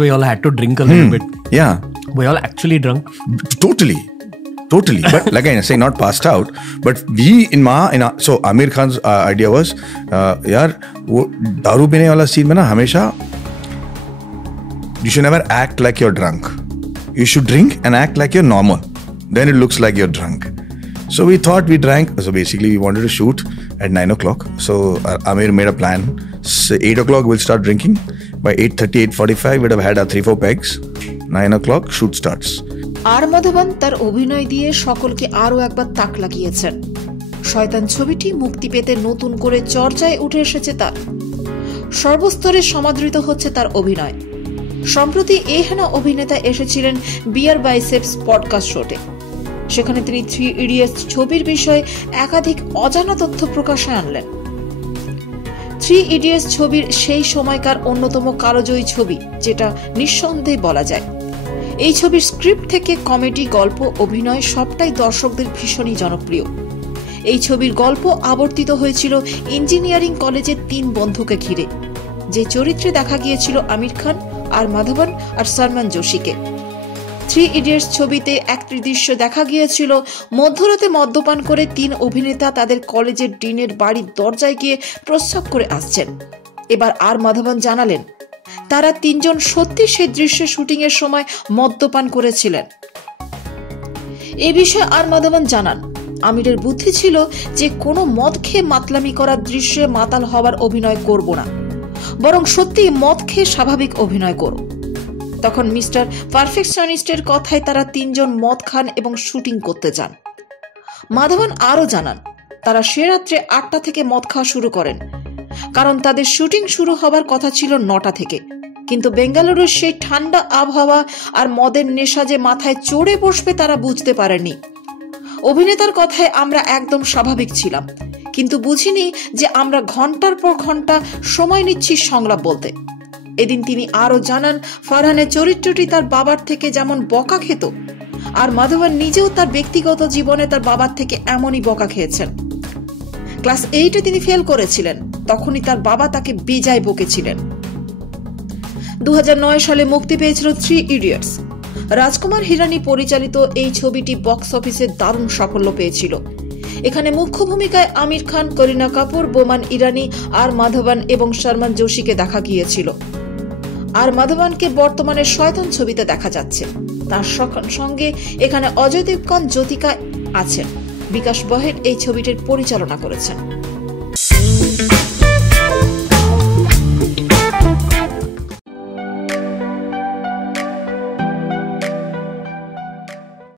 We all had to drink a little bit. Yeah. We all actually drunk. Totally. But like I say, not passed out. But we so Amir Khan's idea was, यार वो दारू पीने वाला scene में ना हमेशा you should never act like you're drunk. You should drink and act like you're normal. Then it looks like you're drunk. So we thought we drank. So basically we wanted to shoot at 9 o'clock. So Amir made a plan. So 8 o'clock we'll start drinking. By 8:30, 8:45 we'd have had our 3-4 pegs. 9 o'clock shoot starts. আর মাধবন তার অভিনয় দিয়ে সকলকে আরো একবার তাক লাগিয়েছেন। শয়তান ছবিটি মুক্তি পেতে নতুন করে চর্চায় উঠে এসেছে তার। সর্বস্তরে সমাদৃত হচ্ছে তার অভিনয়। সম্প্রতি এই হেনা অভিনেতা এসেছিলেন বিয়ার বাইসেপস পডকাস্ট শোতে। সেখানে তিনি 3 ইডিয়টস ছবির বিষয়ে একাধিক অজানা তথ্য প্রকাশে আনলেন। 3 ইডিয়টস ছবির সেই সময়কার অন্যতম কালজয়ী ছবি, যেটা নিঃসন্দেহে বলা যায়। এই ছবির স্ক্রিপ্ট থেকে কমেডি, গল্প, অভিনয় সবটাই দর্শকদের ভীষণই জনপ্রিয়। এই ছবির গল্প আবর্তিত হয়েছিল ইঞ্জিনিয়ারিং কলেজের 3 বন্ধুকে ঘিরে, যে চরিত্রে দেখা গিয়েছিল আমির খান, আর মাধবন আর সলমান জোশীকে। 3 ইডিয়টস ছবিতে একটি দৃশ্য দেখা গিয়েছিল মধ্যরাতে মদ্যপান করে 3 অভিনেতা তাদের কলেজের ডিনের বাড়ির দরজায় গিয়ে প্রস্রাব করে আসছেন। এবার আর মাধবন জানালেন তারা 3 জন সত্যি সে দৃশ্যে শুটিং এর সময় মদ্যপান করেছিলেন। এই বিষয়ে আর মাধবন জানান, আমিরের বুদ্ধি ছিল যে কোনো মদ খেয়ে মাতলামি করার দৃশ্যে মাতাল হওয়ার অভিনয় করব না, বরং সত্যি মদ খেয়ে স্বাভাবিক অভিনয় করব। তখন মিস্টার পারফেকশনিস্টের কথায় তারা 3 জন মদ খান এবং শুটিং করতে যান। মাধবন আরও জানান, তারা সে রাত্রে 8টা থেকে মদ খাওয়া শুরু করেন, কারণ তাদের শুটিং শুরু হবার কথা ছিল 9টা থেকে। কিন্তু বেঙ্গালুরুর সেই ঠান্ডা আবহাওয়া আর মদের নেশা যে মাথায় চড়ে বসবে তারা বুঝতে পারেনি। অভিনেতার কথায় আমরা একদম স্বাভাবিক ছিলাম, কিন্তু বুঝিনি যে আমরা ঘন্টার পর ঘন্টা সময় নিচ্ছি সংলাপ বলতে। এদিন তিনি আরও জানান, ফারহানের চরিত্রটি তার বাবার থেকে যেমন বকা খেত, আর মাধবন নিজেও তার ব্যক্তিগত জীবনে তার বাবার থেকে এমনই বকা খেয়েছেন। ক্লাস 8-এ তিনি ফেল করেছিলেন, তখনই তার বাবা তাকে বেজায় বকেছিলেন। 2009 সালে মুক্তি পেয়েছিল 3 ইডিয়টস। রাজকুমার হিরানি পরিচালিত এই ছবিটি বক্স অফিসে দারুণ সাফল্য পেয়েছিল। এখানে মুখ্য ভূমিকায় আমির খান, করিনা কাপুর, বোমান ইরানি, আর মাধবন এবং সলমান জোশীকে দেখা গিয়েছিল। আর মাধবনকে বর্তমানে শয়তান ছবিতে দেখা যাচ্ছে। তার সঙ্গে এখানে অজয় দেবগন, জ্যোতিকা আছেন। বিকাশ বহের এই ছবিটির পরিচালনা করেছেন।